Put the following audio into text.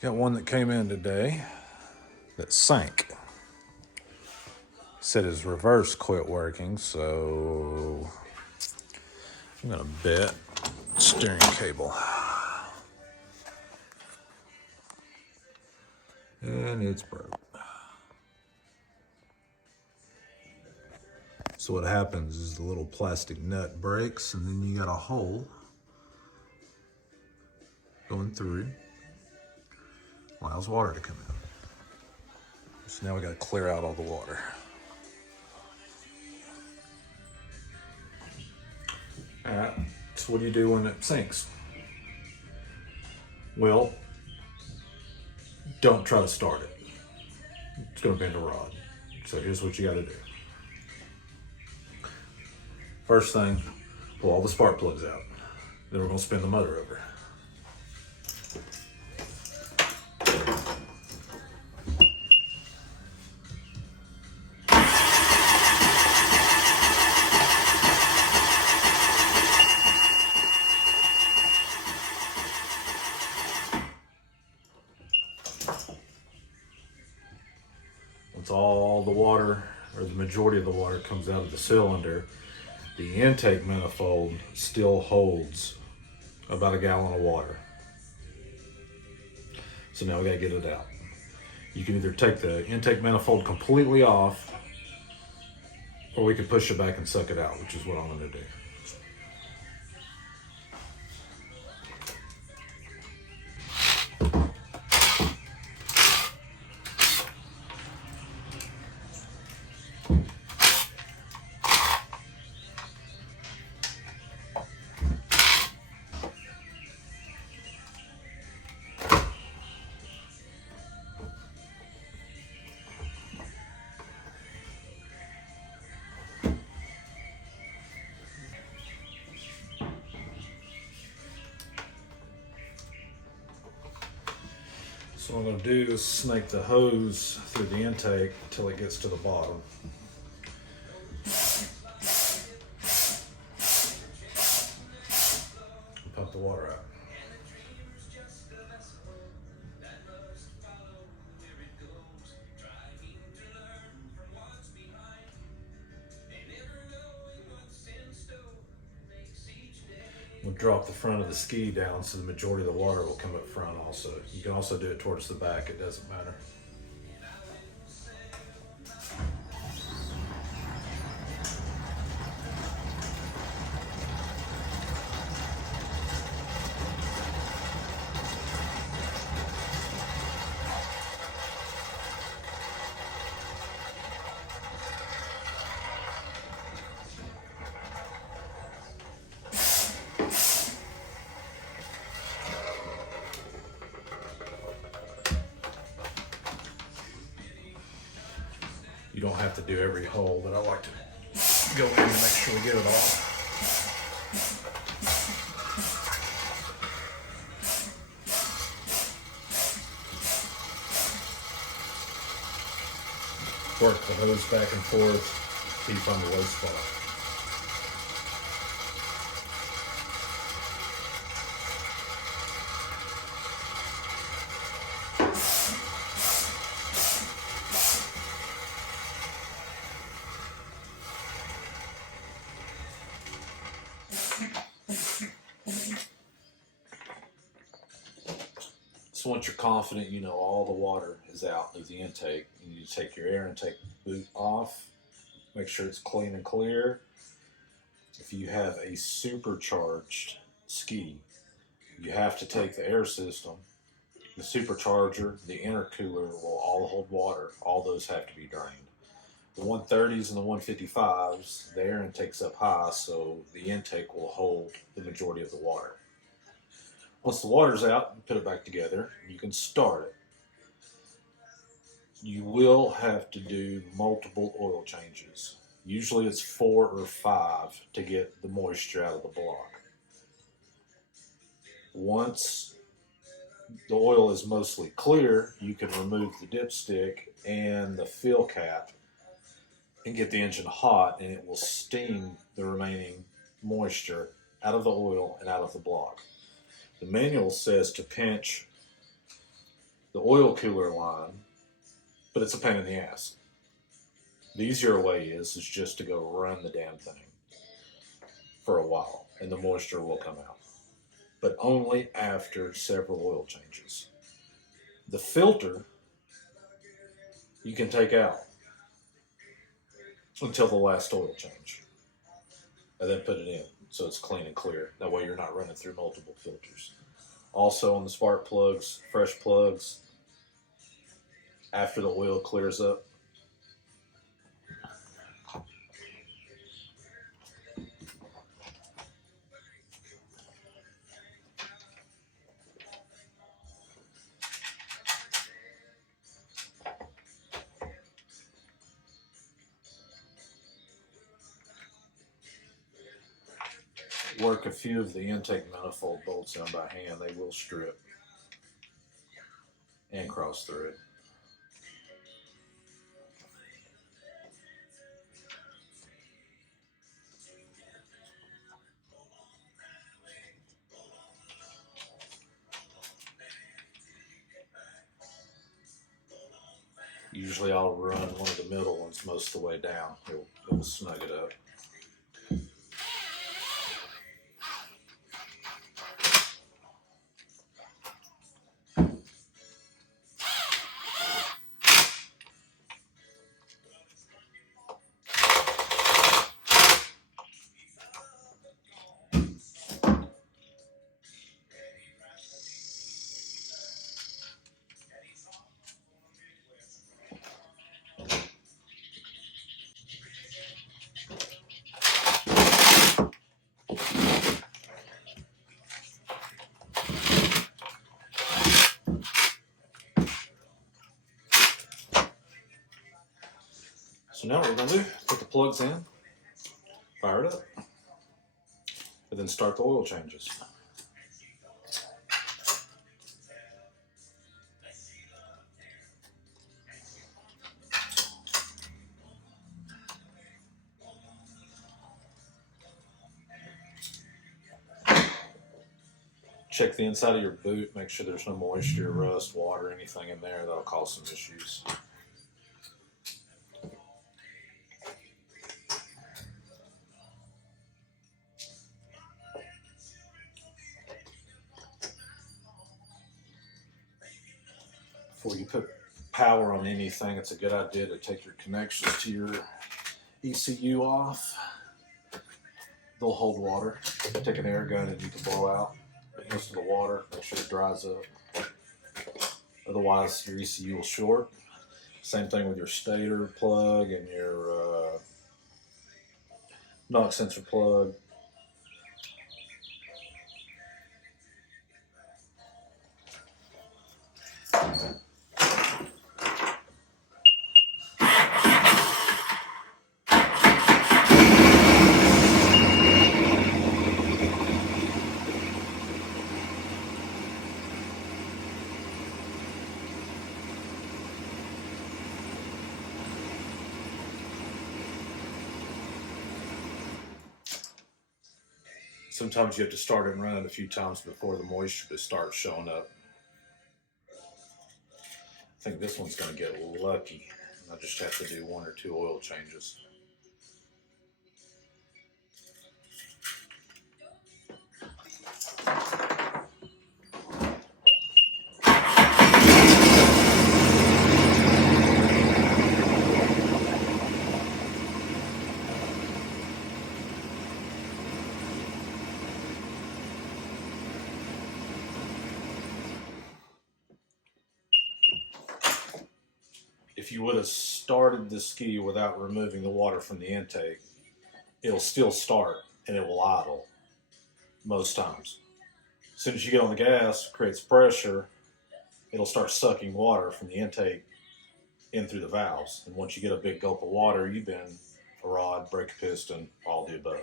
Got one that came in today that sank. Said his reverse quit working, so I'm gonna bet steering cable. And it's broke. So what happens is the little plastic nut breaks, and then you got a hole going through. Allows water to come in. So now we got to clear out all the water. All right. So what do you do when it sinks? Well, don't try to start it. It's going to bend a rod. So here's what you got to do. First thing, pull all the spark plugs out. Then we're going to spin the motor over. Once all the water, or the majority of the water, comes out of the cylinder, the intake manifold still holds about a gallon of water. So now we gotta get it out. You can either take the intake manifold completely off, or we can push it back and suck it out, which is what I'm gonna do. So what I'm going to do is snake the hose through the intake until it gets to the bottom. And pump the water out. We'll drop the front of the ski down so the majority of the water will come up front also. You can also do it towards the back, it doesn't matter. You don't have to do every hole, but I like to go in and make sure we get it all. Work the hose back and forth till you find the low spot. So once you're confident you know all the water is out of the intake, you need to take your air intake boot off, make sure it's clean and clear. If you have a supercharged ski, you have to take the air system, the supercharger, the intercooler will all hold water. All those have to be drained. The 130s and the 155s, the air intake's up high, so the intake will hold the majority of the water. Once the water's out, you put it back together, you can start it. You will have to do multiple oil changes. Usually it's 4 or 5 to get the moisture out of the block. Once the oil is mostly clear, you can remove the dipstick and the fill cap and get the engine hot, and it will steam the remaining moisture out of the oil and out of the block. The manual says to pinch the oil cooler line, but it's a pain in the ass. The easier way is just to go run the damn thing for a while, and the moisture will come out, but only after several oil changes. The filter you can take out until the last oil change, and then put it in so it's clean and clear. That way you're not running through multiple filters. Also on the spark plugs, fresh plugs, after the oil clears up, work a few of the intake manifold bolts in by hand. They will strip and cross through it. Usually I'll run one of the middle ones most of the way down. It'll snug it up. So now what we're going to do, put the plugs in, fire it up, and then start the oil changes. Check the inside of your boot, make sure there's no moisture, rust, water, anything in there that'll cause some issues. Before you put power on anything, it's a good idea to take your connections to your ECU off. They'll hold water. Take an air gun and you can blow out most of the water, make sure it dries up. Otherwise your ECU will short. Same thing with your stator plug and your knock sensor plug. Sometimes you have to start and run it a few times before the moisture just starts showing up. I think this one's going to get lucky. I just have to do 1 or 2 oil changes. If you would have started the ski without removing the water from the intake, it'll still start and it will idle most times. As soon as you get on the gas, it creates pressure, it'll start sucking water from the intake in through the valves. And once you get a big gulp of water, you've been a rod, brake piston, all the above.